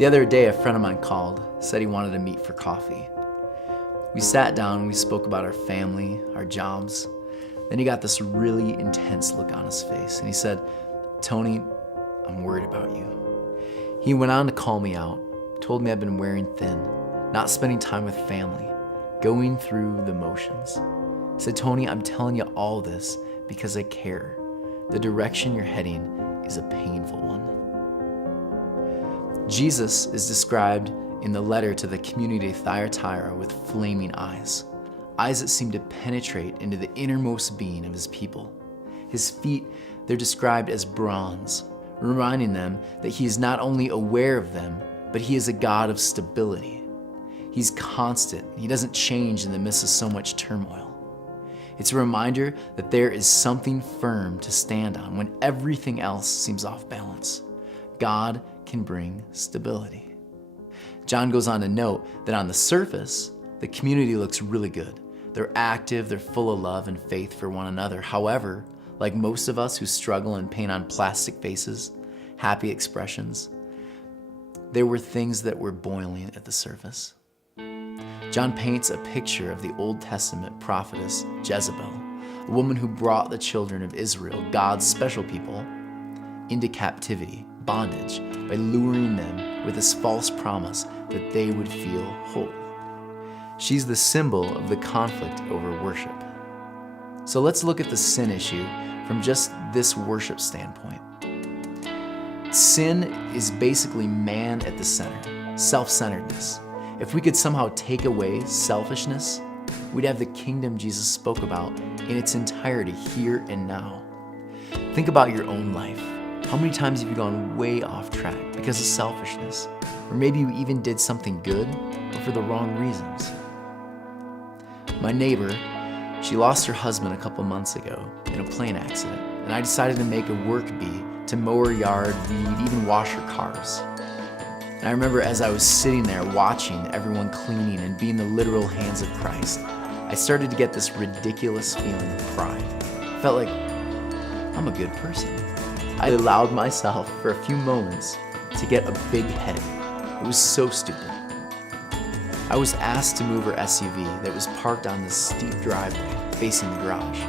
The other day, a friend of mine called, said he wanted to meet for coffee. We sat down and we spoke about our family, our jobs. Then he got this really intense look on his face and he said, "Tony, I'm worried about you." He went on to call me out, told me I've been wearing thin, not spending time with family, going through the motions. He said, "Tony, I'm telling you all this because I care. The direction you're heading is a painful one." Jesus is described in the letter to the community of Thyatira with flaming eyes that seem to penetrate into the innermost being of his people. His feet, they're described as bronze, reminding them that he is not only aware of them, but he is a God of stability. He's constant. He doesn't change in the midst of so much turmoil. It's a reminder that there is something firm to stand on when everything else seems off balance. God can bring stability. John goes on to note that on the surface, the community looks really good. They're active, they're full of love and faith for one another. However, like most of us who struggle and paint on plastic faces, happy expressions, there were things that were boiling at the surface. John paints a picture of the Old Testament prophetess Jezebel, a woman who brought the children of Israel, God's special people, into captivity, bondage, by luring them with this false promise that they would feel whole. She's the symbol of the conflict over worship. So let's look at the sin issue from just this worship standpoint. Sin is basically man at the center, self-centeredness. If we could somehow take away selfishness, we'd have the kingdom Jesus spoke about in its entirety here and now. Think about your own life. How many times have you gone way off track because of selfishness? Or maybe you even did something good, but for the wrong reasons. My neighbor, she lost her husband a couple months ago in a plane accident, and I decided to make a work bee to mow her yard, weed, even wash her cars. And I remember as I was sitting there watching everyone cleaning and being the literal hands of Christ, I started to get this ridiculous feeling of pride. I felt like I'm a good person. I allowed myself for a few moments to get a big head. It was so stupid. I was asked to move her SUV that was parked on this steep driveway facing the garage.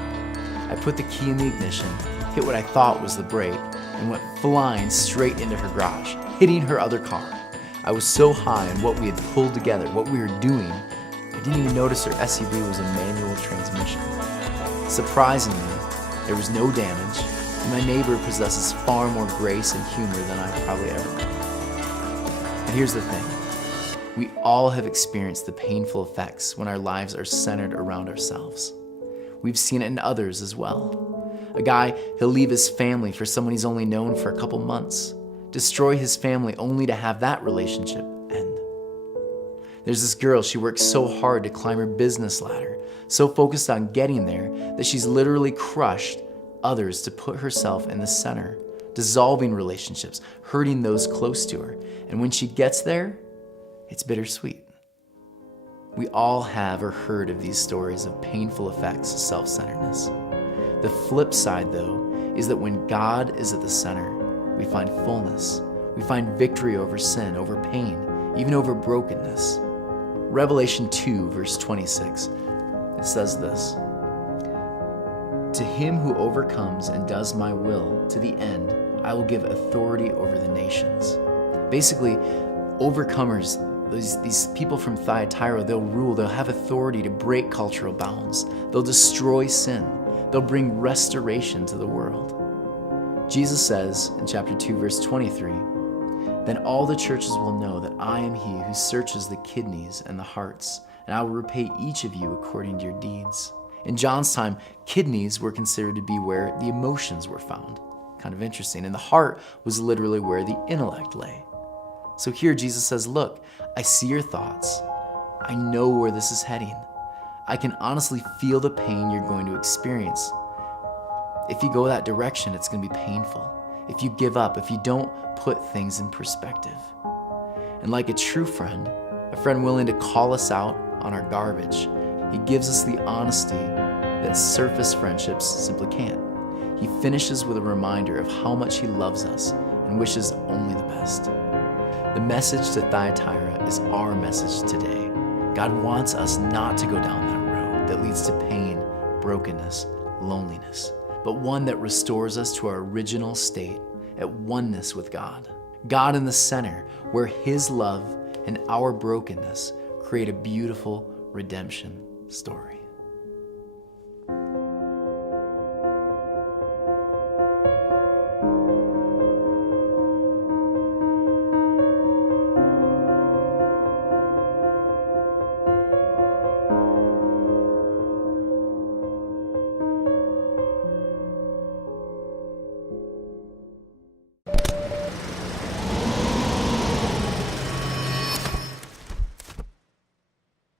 I put the key in the ignition, hit what I thought was the brake, and went flying straight into her garage, hitting her other car. I was so high on what we had pulled together, what we were doing, I didn't even notice her SUV was a manual transmission. Surprisingly, there was no damage, and my neighbor possesses far more grace and humor than I've probably ever known. And here's the thing. We all have experienced the painful effects when our lives are centered around ourselves. We've seen it in others as well. A guy, he'll leave his family for someone he's only known for a couple months, destroy his family only to have that relationship end. There's this girl, she works so hard to climb her business ladder, so focused on getting there that she's literally crushed others to put herself in the center, dissolving relationships, hurting those close to her. And when she gets there, it's bittersweet. We all have or heard of these stories of painful effects of self-centeredness. The flip side, though, is that when God is at the center, we find fullness. We find victory over sin, over pain, even over brokenness. Revelation 2, verse 26, it says this: "To him who overcomes and does my will to the end, I will give authority over the nations." Basically, overcomers, these people from Thyatira, they'll rule, they'll have authority to break cultural bounds. They'll destroy sin. They'll bring restoration to the world. Jesus says in chapter 2, verse 23, "Then all the churches will know that I am he who searches the kidneys and the hearts, and I will repay each of you according to your deeds." In John's time, kidneys were considered to be where the emotions were found. Kind of interesting. And the heart was literally where the intellect lay. So here Jesus says, look, I see your thoughts. I know where this is heading. I can honestly feel the pain you're going to experience. If you go that direction, it's going to be painful. If you give up, if you don't put things in perspective. And like a true friend, a friend willing to call us out on our garbage, he gives us the honesty that surface friendships simply can't. He finishes with a reminder of how much he loves us and wishes only the best. The message to Thyatira is our message today. God wants us not to go down that road that leads to pain, brokenness, loneliness, but one that restores us to our original state at oneness with God. God in the center, where His love and our brokenness create a beautiful redemption story.